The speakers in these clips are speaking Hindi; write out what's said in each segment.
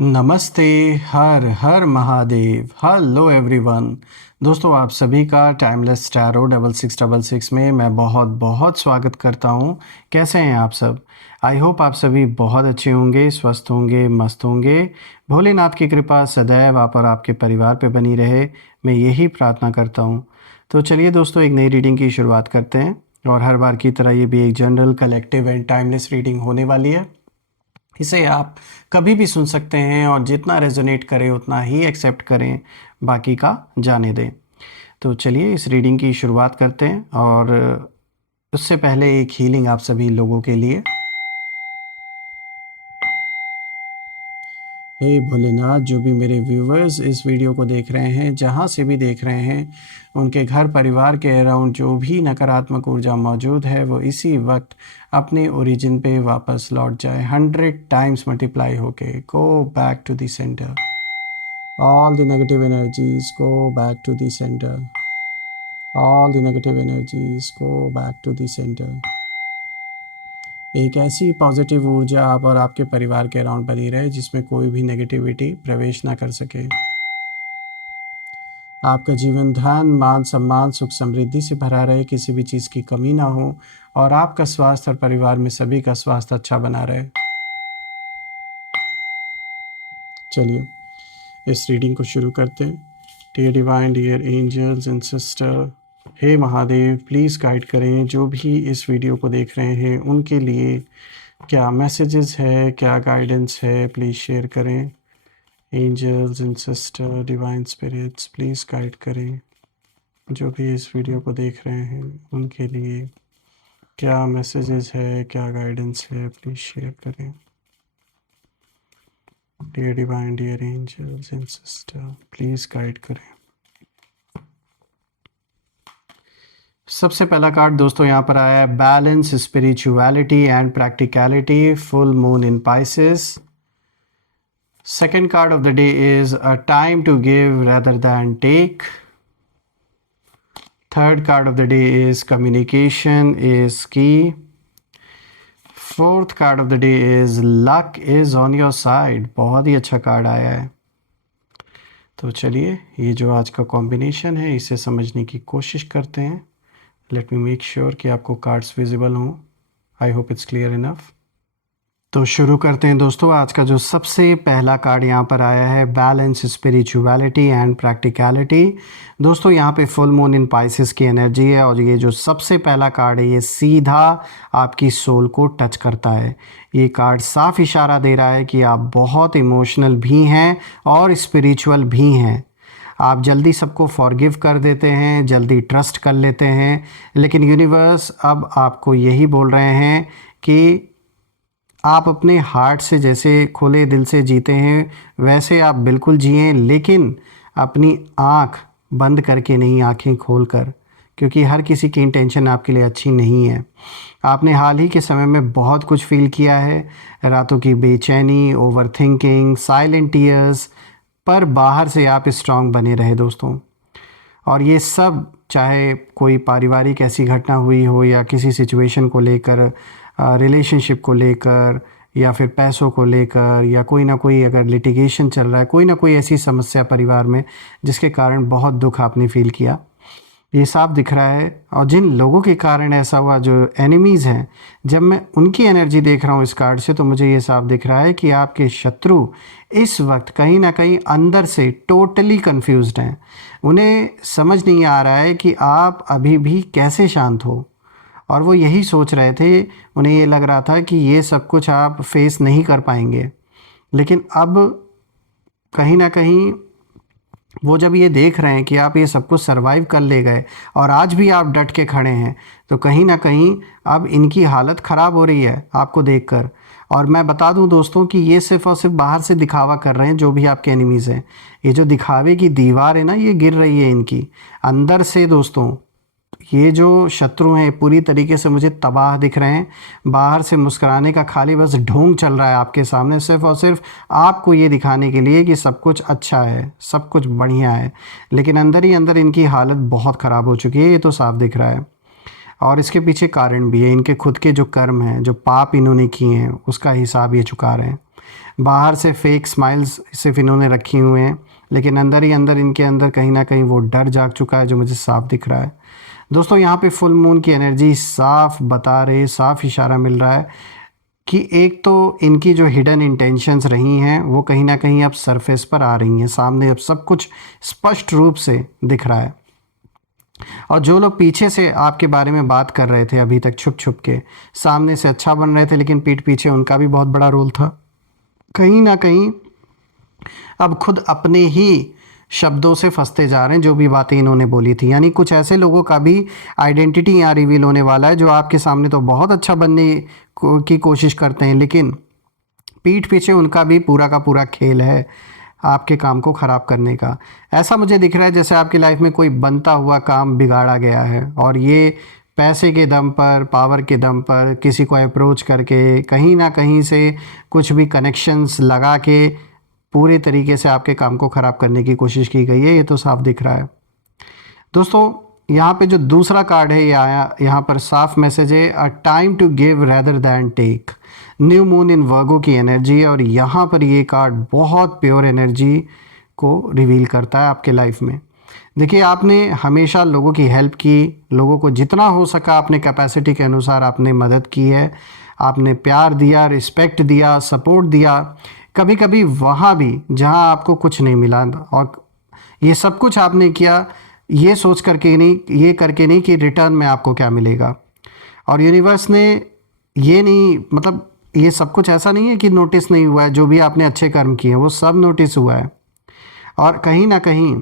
नमस्ते। हर हर महादेव। Hello everyone. दोस्तों, आप सभी का टाइमलेस स्टारो 6666 में मैं बहुत बहुत स्वागत करता हूं। कैसे हैं आप सब? आई होप आप सभी बहुत अच्छे होंगे, स्वस्थ होंगे, मस्त होंगे। भोलेनाथ की कृपा सदैव आप और आपके परिवार पे बनी रहे, मैं यही प्रार्थना करता हूं। तो चलिए दोस्तों, एक नई रीडिंग की शुरुआत करते हैं। और हर बार की तरह ये भी एक general, collective and timeless reading होने वाली है। इसे आप कभी भी सुन सकते हैं और जितना रेजोनेट करे उतना ही एक्सेप्ट करें, बाकी का जाने दें। तो चलिए इस रीडिंग की शुरुआत करते हैं। और उससे पहले एक हीलिंग आप सभी लोगों के लिए। हे भोलेनाथ, जो भी मेरे व्यूवर्स इस वीडियो को देख रहे हैं, जहाँ से भी देख रहे हैं, उनके घर परिवार के अराउंड जो भी नकारात्मक ऊर्जा मौजूद है वो इसी वक्त अपने ओरिजिन पे वापस लौट जाए, 100 टाइम्स मल्टीप्लाई होके। Go back to the centre. All the negative energies go back to the centre. All the negative energies go back to the centre. एक ऐसी पॉजिटिव ऊर्जा आप और आपके परिवार के अराउंड बनी रहे जिसमें कोई भी नेगेटिविटी प्रवेश ना कर सके। आपका जीवन धन, मान सम्मान, सुख समृद्धि से भरा रहे, किसी भी चीज़ की कमी ना हो, और आपका स्वास्थ्य और परिवार में सभी का स्वास्थ्य अच्छा बना रहे। चलिए इस रीडिंग को शुरू करते हैं। Dear divine, dear angels and sister, हे महादेव, प्लीज़ गाइड करें जो भी इस वीडियो को देख रहे हैं उनके लिए क्या मैसेजेस है, क्या गाइडेंस है, प्लीज़ शेयर करें। Angels and sister, divine spirits, please guide करें जो भी इस वीडियो को देख रहे हैं उनके लिए क्या मैसेजेस है, क्या गाइडेंस है, प्लीज़ शेयर करें। Dear divine, dear angels and sister, please guide करें। सबसे पहला कार्ड दोस्तों यहाँ पर आया है, balance, spirituality and practicality, full moon in Pisces. Second card of the day is a time to give rather than take. Third card of the day is communication is key. Fourth card of the day is luck is on your side. बहुत ही अच्छा कार्ड आया है। तो चलिए ये जो आज का कॉम्बिनेशन है इसे समझने की कोशिश करते हैं। लेट मी मेक श्योर कि आपको कार्ड्स विजिबल हों। I hope it's clear enough. तो शुरू करते हैं दोस्तों। आज का जो सबसे पहला कार्ड यहाँ पर आया है, बैलेंस, स्पिरिचुअलिटी एंड प्रैक्टिकलिटी। दोस्तों यहाँ पे फुल मून इन पाइसेस की एनर्जी है और ये जो सबसे पहला कार्ड है ये सीधा आपकी सोल को टच करता है। ये कार्ड साफ इशारा दे रहा है कि आप बहुत इमोशनल भी हैं और स्पिरिचुअल भी हैं। आप जल्दी सबको फॉरगिव कर देते हैं, जल्दी ट्रस्ट कर लेते हैं, लेकिन यूनिवर्स अब आपको यही बोल रहे हैं कि आप अपने हार्ट से जैसे खुले दिल से जीते हैं वैसे आप बिल्कुल जिएं, लेकिन अपनी आँख बंद करके नहीं, आँखें खोल कर, क्योंकि हर किसी की इंटेंशन आपके लिए अच्छी नहीं है। आपने हाल ही के समय में बहुत कुछ फील किया है, रातों की बेचैनी, ओवर थिंकिंग, साइलेंट टीयर्स, पर बाहर से आप स्ट्रांग बने रहे दोस्तों। और ये सब चाहे कोई पारिवारिक ऐसी घटना हुई हो या किसी सिचुएशन को लेकर, रिलेशनशिप को लेकर, या फिर पैसों को लेकर, या कोई ना कोई अगर लिटिगेशन चल रहा है, कोई ना कोई ऐसी समस्या परिवार में जिसके कारण बहुत दुख आपने फील किया, ये साफ दिख रहा है। और जिन लोगों के कारण ऐसा हुआ, जो एनिमीज़ हैं, जब मैं उनकी एनर्जी देख रहा हूँ इस कार्ड से, तो मुझे ये साफ दिख रहा है कि आपके शत्रु इस वक्त कहीं ना कहीं अंदर से टोटली कंफ्यूज्ड हैं। उन्हें समझ नहीं आ रहा है कि आप अभी भी कैसे शांत हो, और वो यही सोच रहे थे, उन्हें ये लग रहा था कि ये सब कुछ आप फेस नहीं कर पाएंगे। लेकिन अब कहीं ना कहीं वो जब ये देख रहे हैं कि आप ये सब कुछ सर्वाइव कर ले गए और आज भी आप डट के खड़े हैं, तो कहीं ना कहीं अब इनकी हालत ख़राब हो रही है आपको देखकर। और मैं बता दूं दोस्तों कि ये सिर्फ और सिर्फ बाहर से दिखावा कर रहे हैं, जो भी आपके एनिमीज़ हैं। ये जो दिखावे की दीवार है ना, ये गिर रही है इनकी। अंदर से दोस्तों ये जो शत्रु हैं पूरी तरीके से मुझे तबाह दिख रहे हैं। बाहर से मुस्कुराने का खाली बस ढोंग चल रहा है आपके सामने, सिर्फ और सिर्फ आपको ये दिखाने के लिए कि सब कुछ अच्छा है, सब कुछ बढ़िया है, लेकिन अंदर ही अंदर इनकी हालत बहुत ख़राब हो चुकी है, ये तो साफ दिख रहा है। और इसके पीछे कारण भी है, इनके खुद के जो कर्म हैं, जो पाप इन्होंने किए हैं, उसका हिसाब ये चुका रहे हैं। बाहर से फेक स्माइल्स सिर्फ इन्होंने रखी हुए हैं, लेकिन अंदर ही अंदर इनके अंदर कहीं ना कहीं वो डर जाग चुका है जो मुझे साफ दिख रहा है। दोस्तों यहाँ पे फुल मून की एनर्जी साफ बता रही, साफ इशारा मिल रहा है कि एक तो इनकी जो हिडन इंटेंशंस रही हैं वो कहीं ना कहीं अब सरफेस पर आ रही हैं, सामने अब सब कुछ स्पष्ट रूप से दिख रहा है। और जो लोग पीछे से आपके बारे में बात कर रहे थे अभी तक छुप छुप के, सामने से अच्छा बन रहे थे लेकिन पीठ पीछे उनका भी बहुत बड़ा रोल था, कहीं ना कहीं अब खुद अपने ही शब्दों से फंसते जा रहे हैं जो भी बातें इन्होंने बोली थी। यानी कुछ ऐसे लोगों का भी आइडेंटिटी यहाँ रिवील होने वाला है जो आपके सामने तो बहुत अच्छा बनने की कोशिश करते हैं, लेकिन पीठ पीछे उनका भी पूरा का पूरा खेल है आपके काम को ख़राब करने का। ऐसा मुझे दिख रहा है जैसे आपकी लाइफ में कोई बनता हुआ काम बिगाड़ा गया है और ये पैसे के दम पर, पावर के दम पर, किसी को अप्रोच करके, कहीं ना कहीं से कुछ भी कनेक्शंस लगा के पूरे तरीके से आपके काम को ख़राब करने की कोशिश की गई है, ये तो साफ दिख रहा है। दोस्तों यहाँ पे जो दूसरा कार्ड है ये आया, यहाँ पर साफ मैसेज है, a time to give rather than take. New moon in Virgo की एनर्जी है और यहाँ पर ये कार्ड बहुत प्योर एनर्जी को रिवील करता है आपके लाइफ में। देखिए आपने हमेशा लोगों की हेल्प की, लोगों को जितना हो सका अपने कैपेसिटी के अनुसार आपने मदद की है, आपने प्यार दिया, रिस्पेक्ट दिया, सपोर्ट दिया, कभी कभी वहाँ भी जहाँ आपको कुछ नहीं मिला, और ये सब कुछ आपने किया ये सोच करके नहीं, ये करके नहीं कि रिटर्न में आपको क्या मिलेगा। और यूनिवर्स ने ये नहीं, मतलब ये सब कुछ ऐसा नहीं है कि नोटिस नहीं हुआ है, जो भी आपने अच्छे कर्म किए हैं वो सब नोटिस हुआ है। और कहीं ना कहीं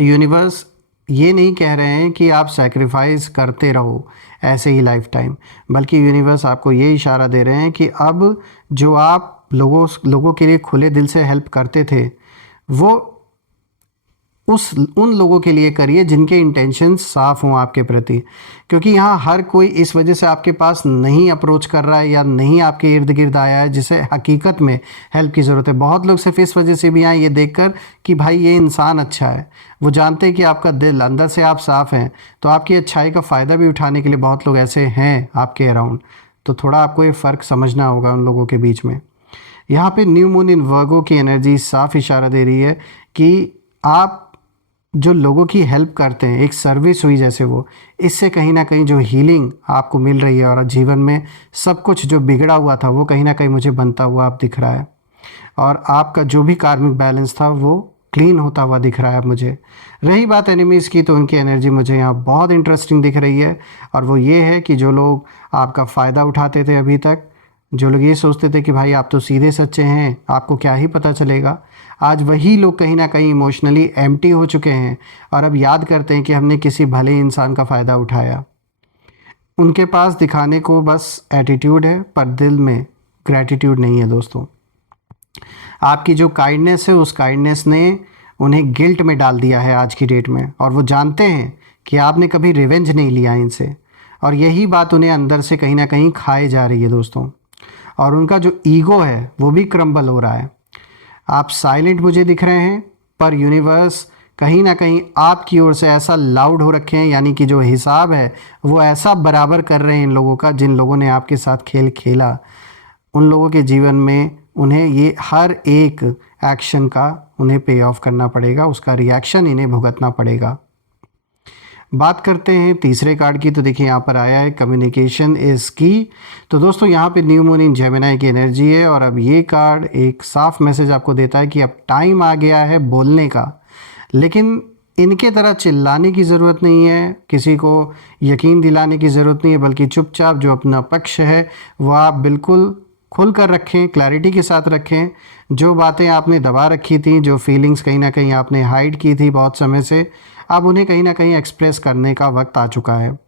यूनिवर्स ये नहीं कह रहे हैं कि आप सैक्रिफाइस करते रहो ऐसे ही लाइफ टाइम, बल्कि यूनिवर्स आपको ये इशारा दे रहे हैं कि अब जो आप लोगों के लिए खुले दिल से हेल्प करते थे वो उन लोगों के लिए करिए जिनके इंटेंशन साफ हों आपके प्रति, क्योंकि यहाँ हर कोई इस वजह से आपके पास नहीं अप्रोच कर रहा है या नहीं आपके इर्द गिर्द आया है जिसे हकीकत में हेल्प की ज़रूरत है। बहुत लोग सिर्फ इस वजह से भी आए ये देखकर कि भाई ये इंसान अच्छा है, वो जानते हैं कि आपका दिल अंदर से आप साफ़ हैं, तो आपकी अच्छाई का फ़ायदा भी उठाने के लिए बहुत लोग ऐसे हैं आपके अराउंड। तो थोड़ा आपको ये फ़र्क समझना होगा उन लोगों के बीच में। यहाँ पे न्यू मून इन वर्गो की एनर्जी साफ इशारा दे रही है कि आप जो लोगों की हेल्प करते हैं, एक सर्विस हुई जैसे वो, इससे कहीं ना कहीं जो हीलिंग आपको मिल रही है और जीवन में सब कुछ जो बिगड़ा हुआ था वो कहीं ना कहीं मुझे बनता हुआ आप दिख रहा है, और आपका जो भी कार्मिक बैलेंस था वो क्लीन होता हुआ दिख रहा है मुझे। रही बात एनिमीज़ की, तो उनकी एनर्जी मुझे यहाँ बहुत इंटरेस्टिंग दिख रही है, और वो ये है कि जो लोग आपका फ़ायदा उठाते थे अभी तक, जो लोग ये सोचते थे कि भाई आप तो सीधे सच्चे हैं, आपको क्या ही पता चलेगा, आज वही लोग कहीं ना कहीं इमोशनली एम्प्टी हो चुके हैं और अब याद करते हैं कि हमने किसी भले इंसान का फ़ायदा उठाया। उनके पास दिखाने को बस एटीट्यूड है पर दिल में ग्रैटिट्यूड नहीं है। दोस्तों आपकी जो काइंडनेस है उस काइंडनेस ने उन्हें गिल्ट में डाल दिया है आज की डेट में, और वो जानते हैं कि आपने कभी रिवेंज नहीं लिया इनसे, और यही बात उन्हें अंदर से कहीं ना कहीं खाए जा रही है दोस्तों। और उनका जो ईगो है वो भी क्रम्बल हो रहा है। आप साइलेंट मुझे दिख रहे हैं पर यूनिवर्स कहीं ना कहीं आपकी ओर से ऐसा लाउड हो रखे हैं, यानी कि जो हिसाब है वो ऐसा बराबर कर रहे हैं इन लोगों का, जिन लोगों ने आपके साथ खेल खेला उन लोगों के जीवन में उन्हें ये हर एक एक्शन का उन्हें पे ऑफ करना पड़ेगा, उसका रिएक्शन इन्हें भुगतना पड़ेगा। बात करते हैं तीसरे कार्ड की, तो देखिए यहाँ पर आया है कम्युनिकेशन इज़ की। तो दोस्तों यहाँ पे न्यू मून इन जेमिनी की एनर्जी है, और अब ये कार्ड एक साफ मैसेज आपको देता है कि अब टाइम आ गया है बोलने का, लेकिन इनके तरह चिल्लाने की ज़रूरत नहीं है, किसी को यकीन दिलाने की ज़रूरत नहीं है, बल्कि चुपचाप जो अपना पक्ष है वह आप बिल्कुल खुल कर रखें, क्लैरिटी के साथ रखें। जो बातें आपने दबा रखी थी, जो फीलिंग्स कहीं ना कहीं आपने हाइड की थी बहुत समय से, अब उन्हें कहीं ना कहीं एक्सप्रेस करने का वक्त आ चुका है,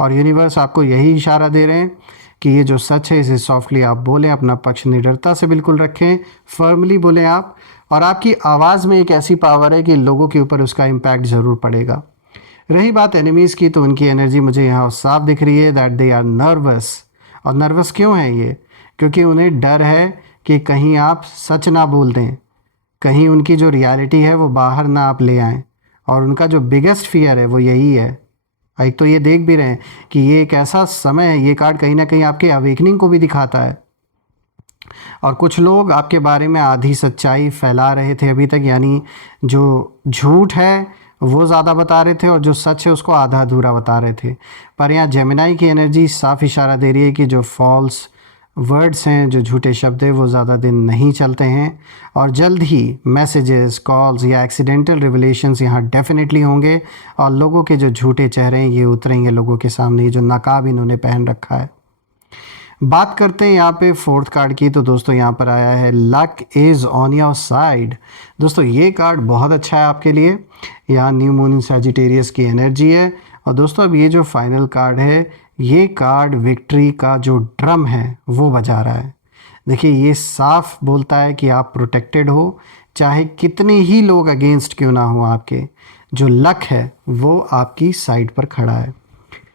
और यूनिवर्स आपको यही इशारा दे रहे हैं कि ये जो सच है इसे सॉफ्टली आप बोलें, अपना पक्ष निडरता से बिल्कुल रखें, फर्मली बोलें आप, और आपकी आवाज़ में एक ऐसी पावर है कि लोगों के ऊपर उसका इम्पैक्ट ज़रूर पड़ेगा। रही बात एनिमीज़ की, तो उनकी एनर्जी मुझे यहाँ साफ दिख रही है दैट दे आर नर्वस। और नर्वस क्यों है ये? क्योंकि उन्हें डर है कि कहीं आप सच ना बोल दें, कहीं उनकी जो रियलिटी है वो बाहर ना आप ले आएँ, और उनका जो बिगेस्ट फियर है वो यही है। एक तो ये देख भी रहे हैं कि ये एक ऐसा समय है, ये कार्ड कहीं ना कहीं आपके अवेकनिंग को भी दिखाता है, और कुछ लोग आपके बारे में आधी सच्चाई फैला रहे थे अभी तक, यानी जो झूठ है वो ज़्यादा बता रहे थे और जो सच है उसको आधा अधूरा बता रहे थे। पर यहाँ जेमिनाई की एनर्जी साफ इशारा दे रही है कि जो फॉल्स वर्ड्स हैं, जो झूठे शब्द हैं, वो ज़्यादा दिन नहीं चलते हैं और जल्द ही मैसेजेस, कॉल्स या एक्सीडेंटल रिवलेशंस यहाँ डेफिनेटली होंगे और लोगों के जो झूठे चेहरे हैं ये उतरेंगे लोगों के सामने, ये जो नकाब इन्होंने पहन रखा है। बात करते हैं यहाँ पे फोर्थ कार्ड की, तो दोस्तों यहाँ पर आया है luck is on your side. दोस्तों ये कार्ड बहुत अच्छा है आपके लिए। यहाँ न्यू मून इन सैजिटेरियस की एनर्जी है और दोस्तों अब ये जो फाइनल कार्ड है, ये कार्ड विक्ट्री का जो ड्रम है वो बजा रहा है। देखिए ये साफ बोलता है कि आप प्रोटेक्टेड हो, चाहे कितने ही लोग अगेंस्ट क्यों ना हो, आपके जो लक है वो आपकी साइड पर खड़ा है।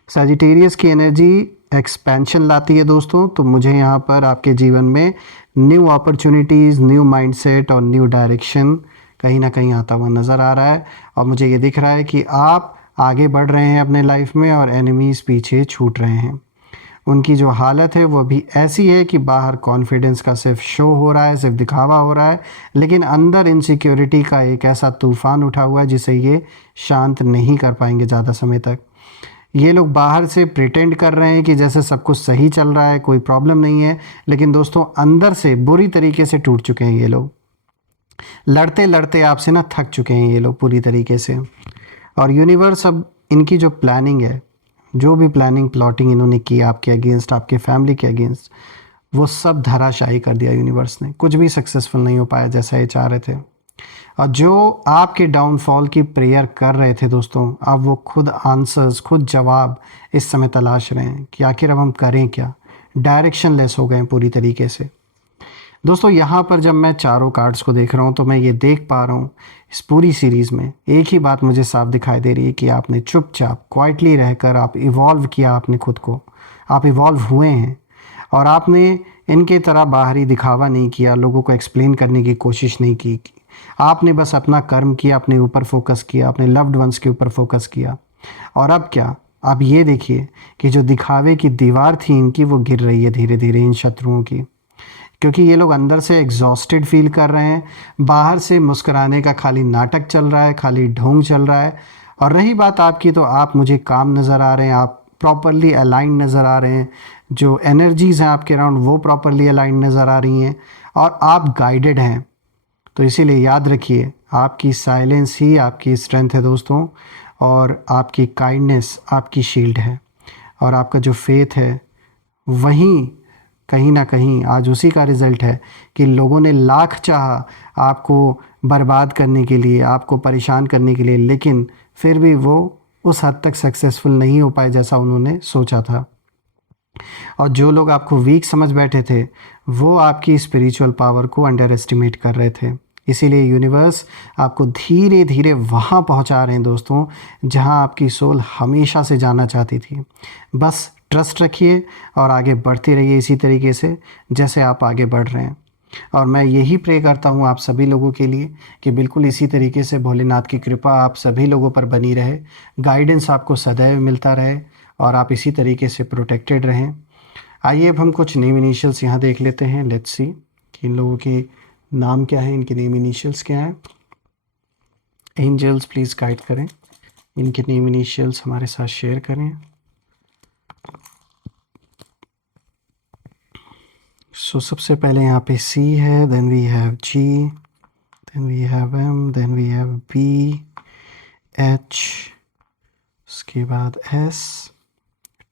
सैजिटेरियस की एनर्जी एक्सपेंशन लाती है दोस्तों, तो मुझे यहाँ पर आपके जीवन में न्यू अपॉर्चुनिटीज़, न्यू माइंडसेट और न्यू डायरेक्शन कहीं ना कहीं आता हुआ नज़र आ रहा है और मुझे ये दिख रहा है कि आप आगे बढ़ रहे हैं अपने लाइफ में और एनिमीज़ पीछे छूट रहे हैं। उनकी जो हालत है वो भी ऐसी है कि बाहर कॉन्फिडेंस का सिर्फ शो हो रहा है, सिर्फ दिखावा हो रहा है, लेकिन अंदर इनसिक्योरिटी का एक ऐसा तूफ़ान उठा हुआ है जिसे ये शांत नहीं कर पाएंगे ज़्यादा समय तक। ये लोग बाहर से प्रिटेंड कर रहे हैं कि जैसे सब कुछ सही चल रहा है, कोई प्रॉब्लम नहीं है, लेकिन दोस्तों अंदर से बुरी तरीके से टूट चुके हैं ये लोग। लड़ते लड़ते आपसे ना थक चुके हैं ये लोग पूरी तरीके से। और यूनिवर्स अब इनकी जो प्लानिंग है, जो भी प्लानिंग प्लॉटिंग इन्होंने की आपके अगेंस्ट, आपके फैमिली के अगेंस्ट, वो सब धराशायी कर दिया यूनिवर्स ने। कुछ भी सक्सेसफुल नहीं हो पाया जैसा ये चाह रहे थे। और जो आपके डाउनफॉल की प्रेयर कर रहे थे दोस्तों, अब वो खुद आंसर्स, खुद जवाब इस समय तलाश रहे हैं कि आखिर अब हम करें क्या। डायरेक्शन लेस हो गए हैं पूरी तरीके से। दोस्तों यहाँ पर जब मैं चारों कार्ड्स को देख रहा हूँ तो मैं ये देख पा रहा हूँ इस पूरी सीरीज़ में एक ही बात मुझे साफ दिखाई दे रही है कि आपने चुपचाप क्वाइटली रहकर आप इवॉल्व किया आपने खुद को, आप इवॉल्व हुए हैं और आपने इनके तरह बाहरी दिखावा नहीं किया, लोगों को एक्सप्लेन करने की कोशिश नहीं की। आपने बस अपना कर्म किया, अपने ऊपर फोकस किया, अपने लव्ड वंस के ऊपर फोकस किया। और अब क्या, अब ये देखिए कि जो दिखावे की दीवार थी इनकी वो गिर रही है धीरे धीरे इन शत्रुओं की, क्योंकि ये लोग अंदर से एग्जॉस्टेड फील कर रहे हैं। बाहर से मुस्कुराने का खाली नाटक चल रहा है, खाली ढोंग चल रहा है। और रही बात आपकी, तो आप मुझे काम नज़र आ रहे हैं, आप प्रॉपरली अलाइन नज़र आ रहे हैं, जो एनर्जीज़ हैं आपके अराउंड वो प्रॉपरली अलाइन नज़र आ रही हैं और आप गाइडेड हैं। तो इसीलिए याद रखिए, आपकी साइलेंस ही आपकी स्ट्रेंथ है दोस्तों, और आपकी काइंडनेस आपकी शील्ड है, और आपका जो फेथ है वहीं कहीं ना कहीं आज उसी का रिज़ल्ट है कि लोगों ने लाख चाहा आपको बर्बाद करने के लिए, आपको परेशान करने के लिए, लेकिन फिर भी वो उस हद तक सक्सेसफुल नहीं हो पाए जैसा उन्होंने सोचा था। और जो लोग आपको वीक समझ बैठे थे वो आपकी स्पिरिचुअल पावर को अंडर एस्टिमेट कर रहे थे। इसीलिए यूनिवर्स आपको धीरे धीरे वहाँ पहुँचा रहे हैं दोस्तों जहाँ आपकी सोल हमेशा से जाना चाहती थी। बस ट्रस्ट रखिए और आगे बढ़ते रहिए इसी तरीके से जैसे आप आगे बढ़ रहे हैं। और मैं यही प्रे करता हूँ आप सभी लोगों के लिए कि बिल्कुल इसी तरीके से भोलेनाथ की कृपा आप सभी लोगों पर बनी रहे, गाइडेंस आपको सदैव मिलता रहे और आप इसी तरीके से प्रोटेक्टेड रहें। आइए अब हम कुछ नेम इनिशियल्स यहाँ देख लेते हैं। लेट्स सी कि इन लोगों के नाम क्या है, इनके नेम इनिशियल्स क्या हैं। एंजल्स प्लीज़ गाइड करें, इनके नेम इनिशियल्स हमारे साथ शेयर करें। सो सबसे पहले यहाँ पे C है, then we have G, then we have M, then we have B, H, उसके बाद S,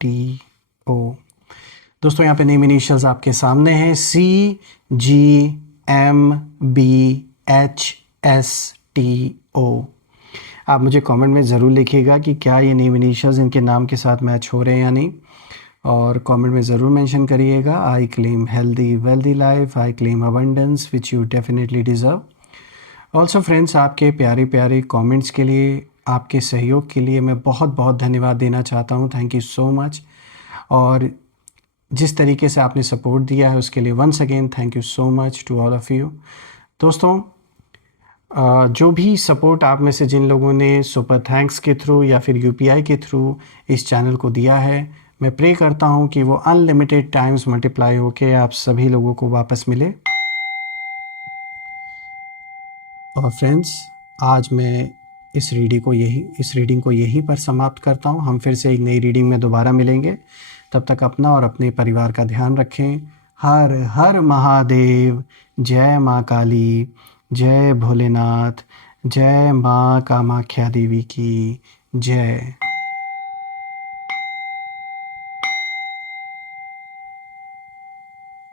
T, O। दोस्तों यहाँ पे नेम इनिशियल्स आपके सामने हैं, C, G, M, B, H, S, T, O। आप मुझे कमेंट में ज़रूर लिखिएगा कि क्या ये नेम इनिशियल्स इनके नाम के साथ मैच हो रहे हैं या नहीं, और कमेंट में ज़रूर मेंशन करिएगा। I claim healthy wealthy life, I claim abundance which you definitely deserve. Also friends, आपके प्यारे प्यारे कमेंट्स के लिए, आपके सहयोग के लिए मैं बहुत बहुत धन्यवाद देना चाहता हूँ। Thank you so much. और जिस तरीके से आपने सपोर्ट दिया है उसके लिए once again thank you so much to all of you. दोस्तों जो भी सपोर्ट आप में से जिन लोगों ने सुपर थैंक्स के थ्रू या फिर UPI के थ्रू इस चैनल को दिया है, मैं प्रे करता हूँ कि वो अनलिमिटेड टाइम्स मल्टीप्लाई होके आप सभी लोगों को वापस मिले। और फ्रेंड्स, आज मैं इस रीडिंग को यहीं पर समाप्त करता हूँ। हम फिर से एक नई रीडिंग में दोबारा मिलेंगे। तब तक अपना और अपने परिवार का ध्यान रखें। हर हर महादेव। जय माँ काली, जय भोलेनाथ, जय माँ कामाख्या देवी की जय।